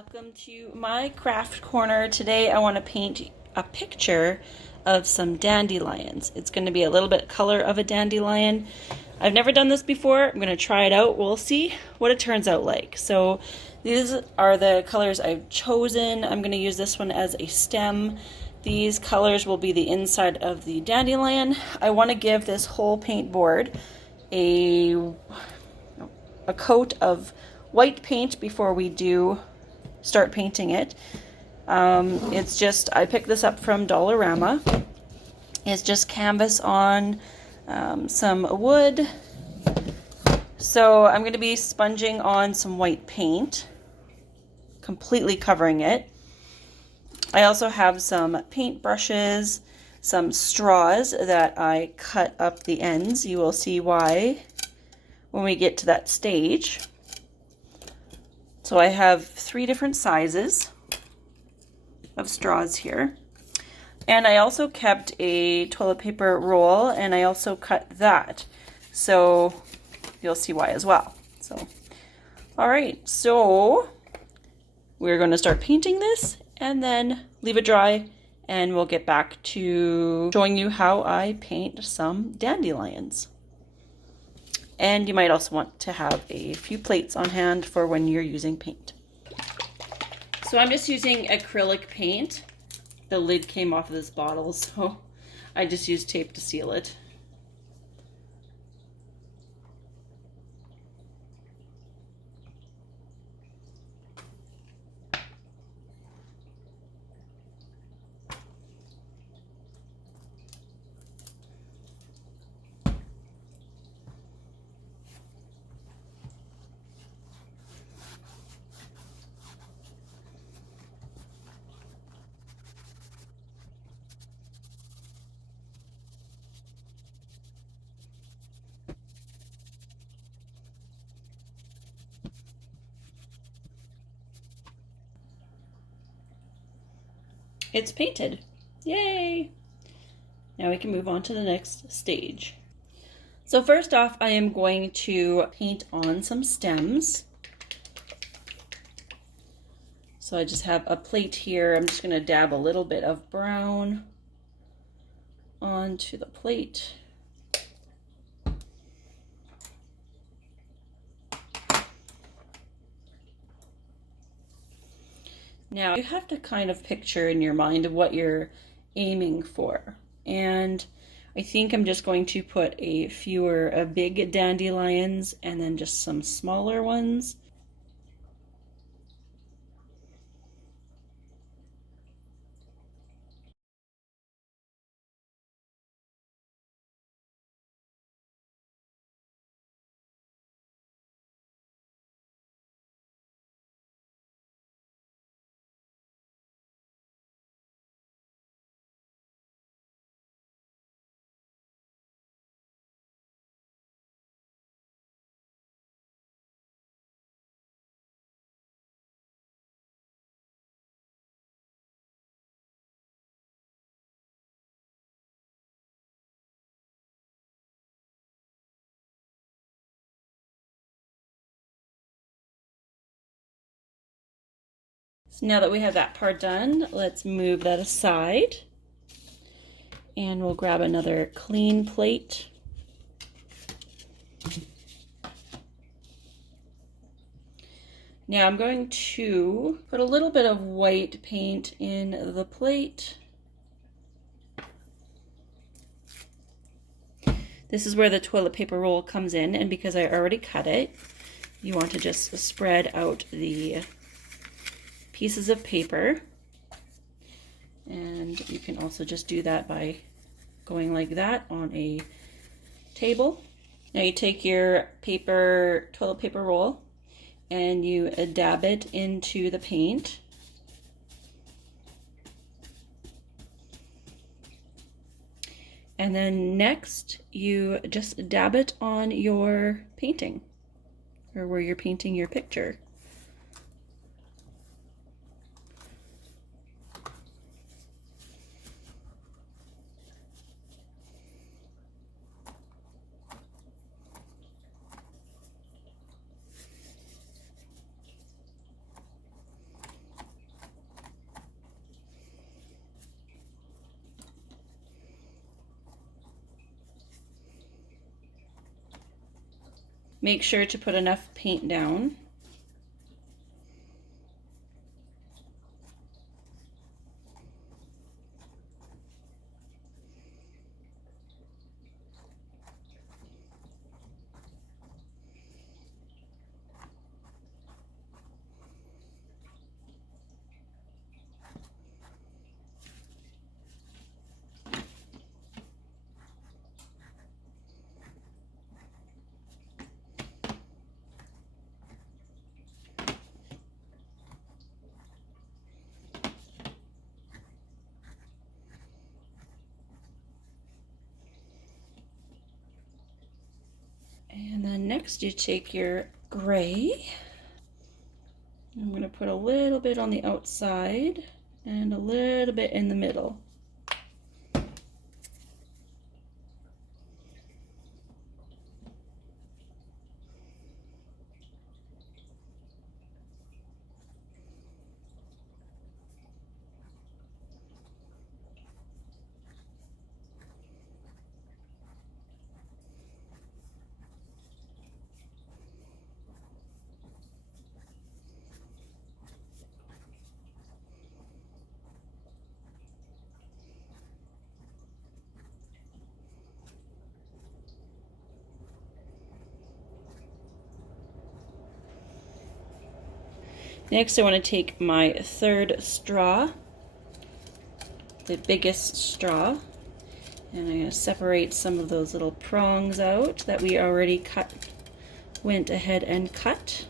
welcome to my craft corner. Today I want to paint a picture of some dandelions. It's going to be a little bit color of a dandelion. I've never done this before. I'm going to try it out. We'll see what it turns out like. So these are the colors I've chosen. I'm going to use this one as a stem. These colors will be the inside of the dandelion. I want to give this whole paint board a coat of white paint before we do start painting it. It's just, I picked this up from Dollarama. It's just canvas on some wood. So I'm going to be sponging on some white paint, completely covering it. I also have some paint brushes, some straws that I cut up the ends. You will see why when we get to that stage. So I have 3 different sizes of straws here. And I also kept a toilet paper roll and I also cut that. So you'll see why as well. So, all right, so we're going to start painting this and then leave it dry and we'll get back to showing you how I paint some dandelions. And you might also want to have a few plates on hand for when you're using paint. So I'm just using acrylic paint. The lid came off of this bottle, so I just used tape to seal it. It's painted. Yay! Now we can move on to the next stage. So first off, I am going to paint on some stems. So I just have a plate here. I'm just going to dab a little bit of brown onto the plate. Now, you have to kind of picture in your mind of what you're aiming for. And I think I'm just going to put a fewer big dandelions and then just some smaller ones. So now that we have that part done, let's move that aside. And we'll grab another clean plate. Now I'm going to put a little bit of white paint in the plate. This is where the toilet paper roll comes in, and because I already cut it, you want to just spread out the pieces of paper. And you can also just do that by going like that on a table. Now you take your toilet paper roll, and you dab it into the paint. And then next, you just dab it on your painting, or where you're painting your picture. Make sure to put enough paint down. And then next you take your gray. I'm going to put a little bit on the outside and a little bit in the middle. Next, I want to take my third straw, the biggest straw, and I'm going to separate some of those little prongs out that we already went ahead and cut.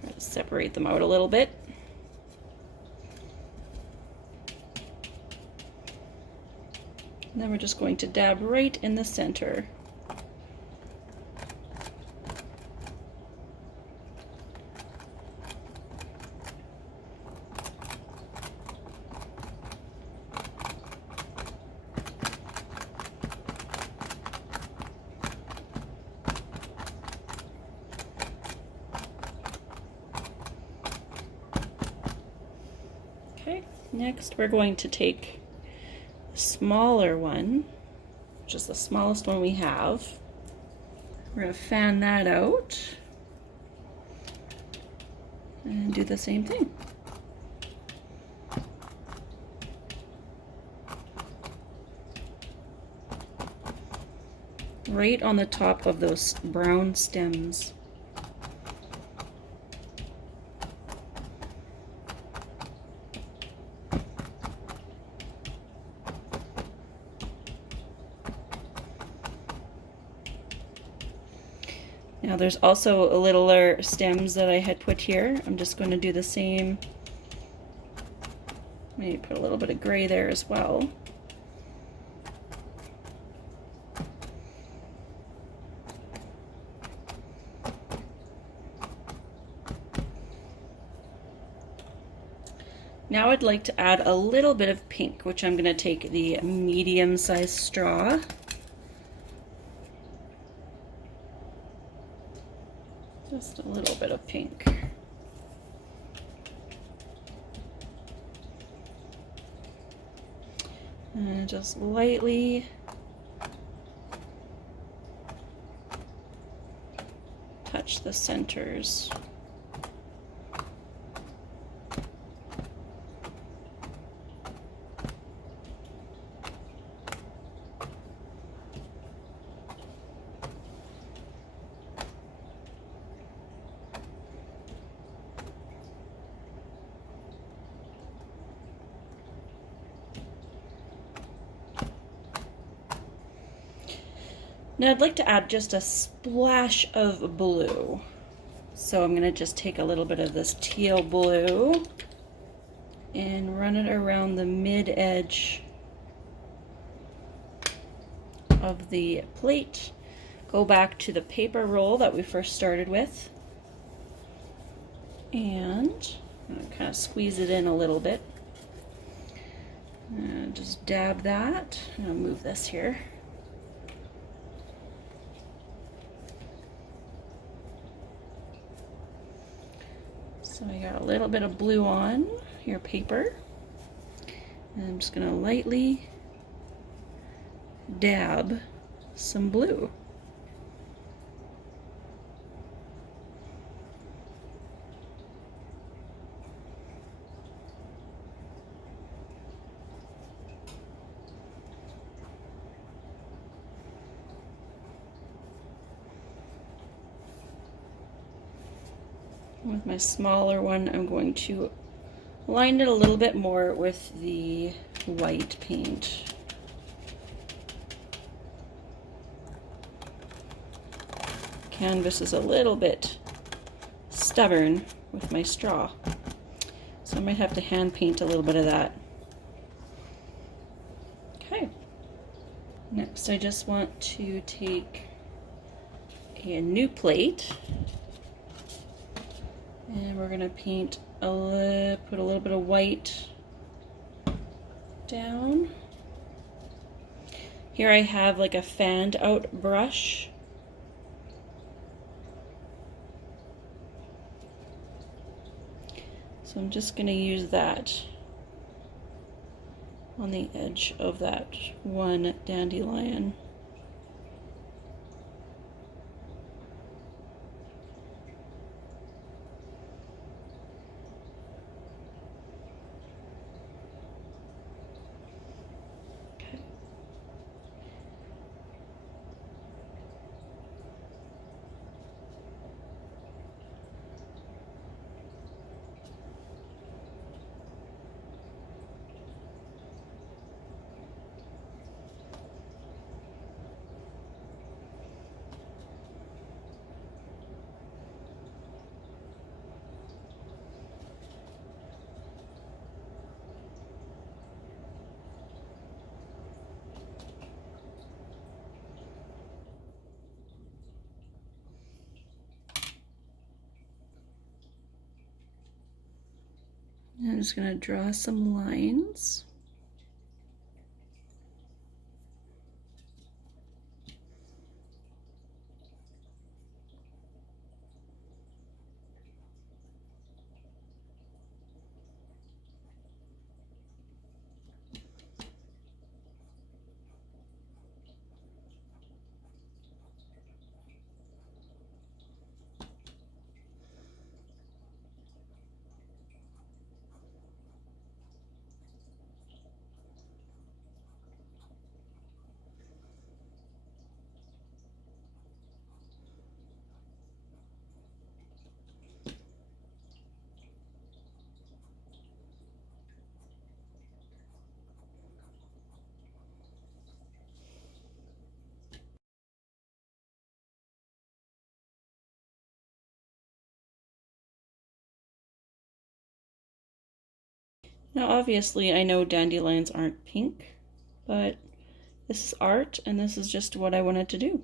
Try to separate them out a little bit. And then we're just going to dab right in the center. Okay, next we're going to take a smaller one, which is the smallest one we have. We're going to fan that out and do the same thing. Right on the top of those brown stems. Now there's also littler stems that I had put here. I'm just going to do the same. Maybe put a little bit of gray there as well. Now I'd like to add a little bit of pink, which I'm going to take the medium-sized straw. Just a little bit of pink. And just lightly touch the centers. Now I'd like to add just a splash of blue. So I'm going to just take a little bit of this teal blue and run it around the mid-edge of the plate. Go back to the paper roll that we first started with. And kind of squeeze it in a little bit. And just dab that. I'm going to move this here. So I got a little bit of blue on your paper. And I'm just going to lightly dab some blue. With my smaller one, I'm going to line it a little bit more with the white paint. Canvas is a little bit stubborn with my straw, so I might have to hand paint a little bit of that. Okay, next I just want to take a new plate, and we're gonna paint put a little bit of white down. Here I have like a fanned out brush. So I'm just gonna use that on the edge of that one dandelion. I'm just going to draw some lines. Now obviously I know dandelions aren't pink, but this is art and this is just what I wanted to do.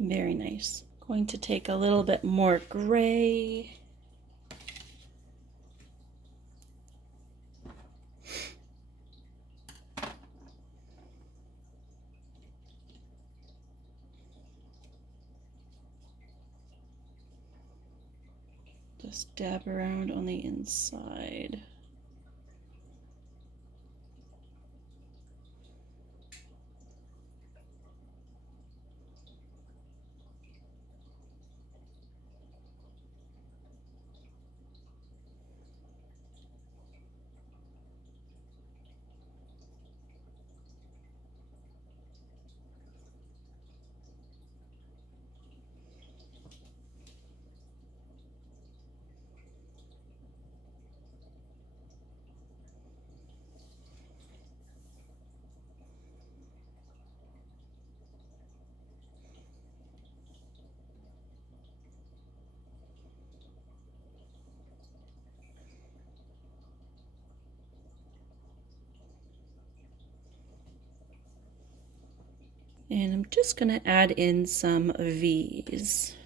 Very nice. Going to take a little bit more gray. Just dab around on the inside. And I'm just going to add in some V's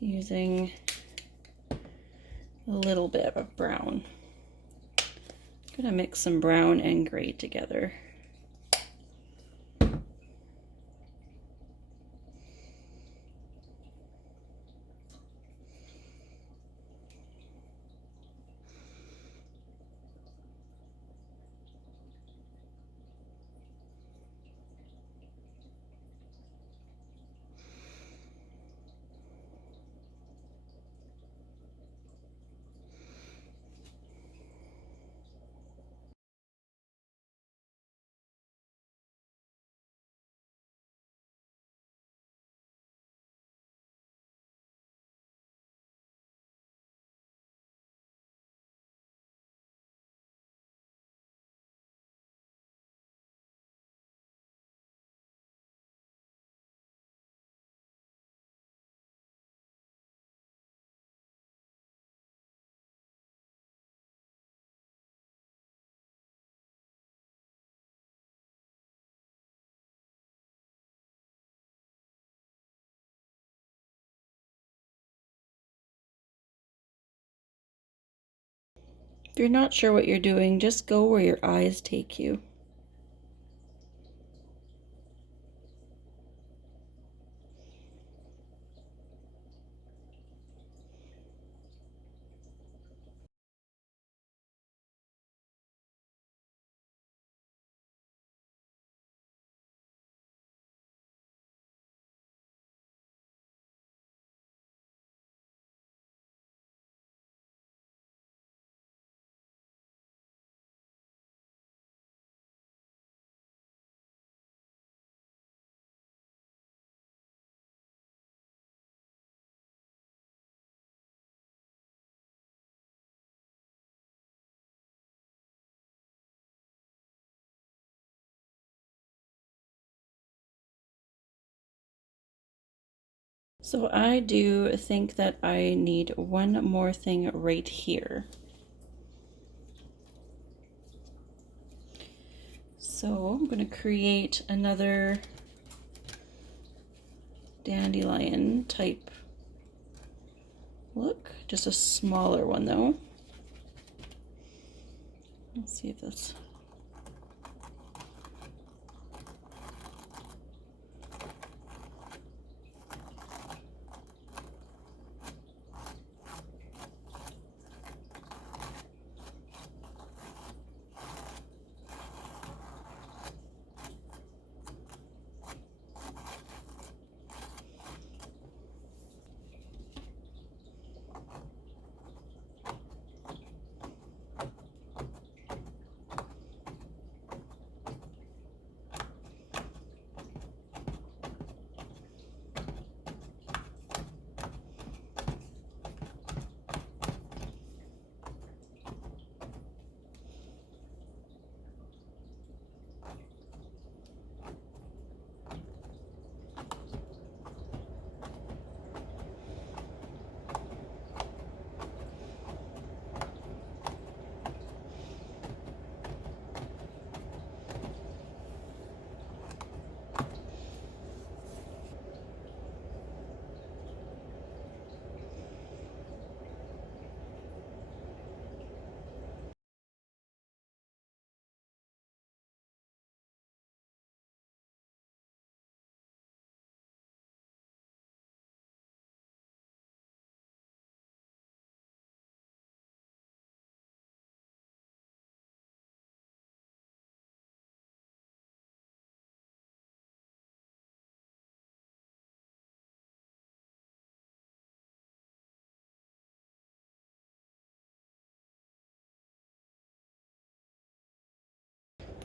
using a little bit of brown. I'm going to mix some brown and gray together. If you're not sure what you're doing, just go where your eyes take you. So I do think that I need one more thing right here. So I'm going to create another dandelion type look, just a smaller one though. Let's see if this...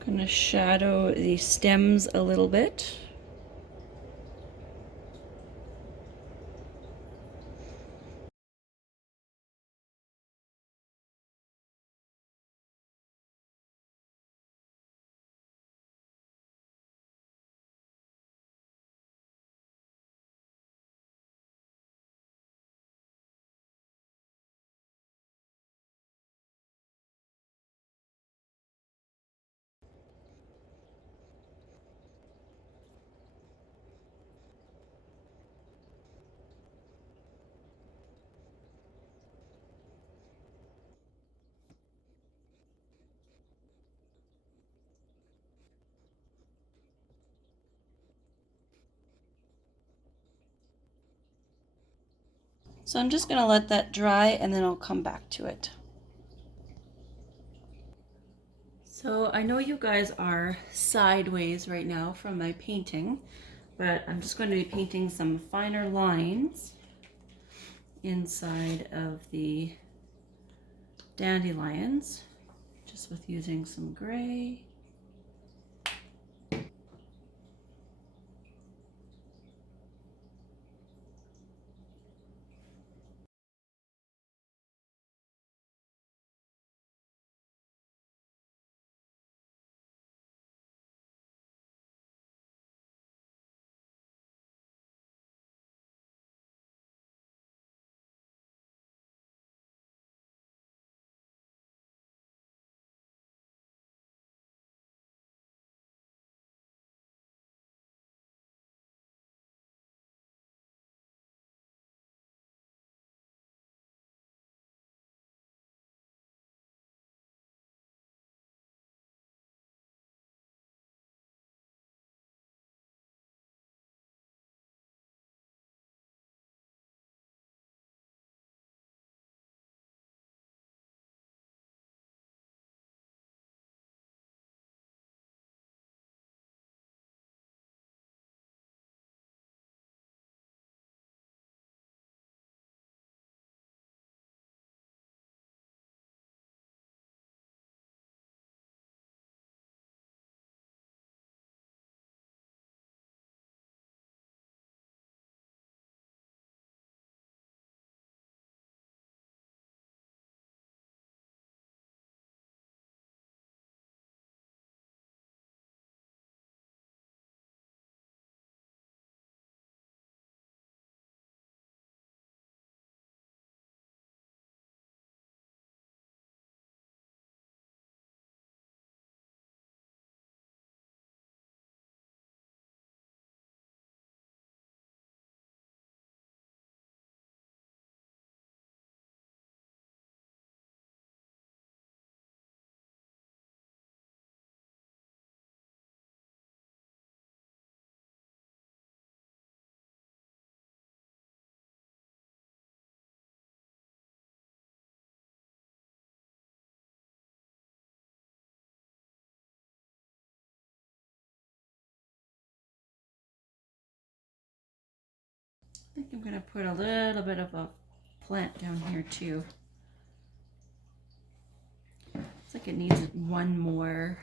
I'm going to shadow the stems a little bit. So I'm just going to let that dry and then I'll come back to it. So I know you guys are sideways right now from my painting, but I'm just going to be painting some finer lines inside of the dandelions, just with using some gray. I think I'm going to put a little bit of a plant down here too. It's like it needs one more.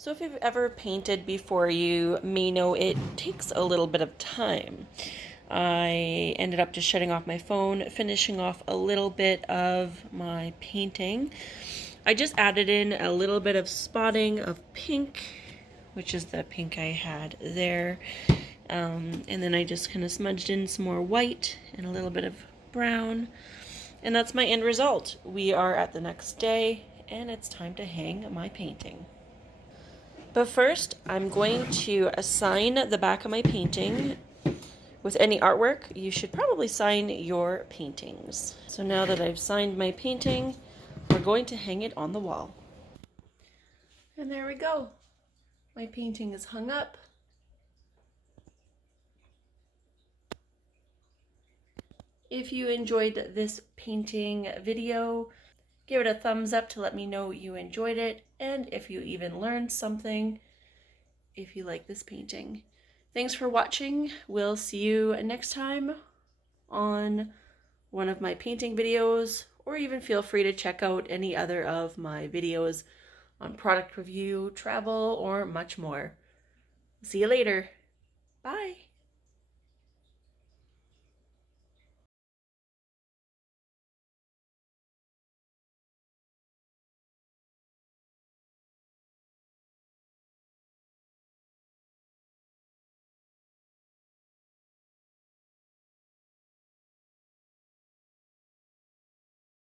So if you've ever painted before, you may know it takes a little bit of time. I ended up just shutting off my phone, finishing off a little bit of my painting. I just added in a little bit of spotting of pink, which is the pink I had there. And then I just kind of smudged in some more white and a little bit of brown. And that's my end result. We are at the next day, and it's time to hang my painting. But first, I'm going to assign the back of my painting. With any artwork, you should probably sign your paintings. So now that I've signed my painting, we're going to hang it on the wall. And there we go. My painting is hung up. If you enjoyed this painting video, give it a thumbs up to let me know you enjoyed it, and if you even learned something, if you like this painting. Thanks for watching. We'll see you next time on one of my painting videos, or even feel free to check out any other of my videos on product review, travel, or much more. See you later. Bye.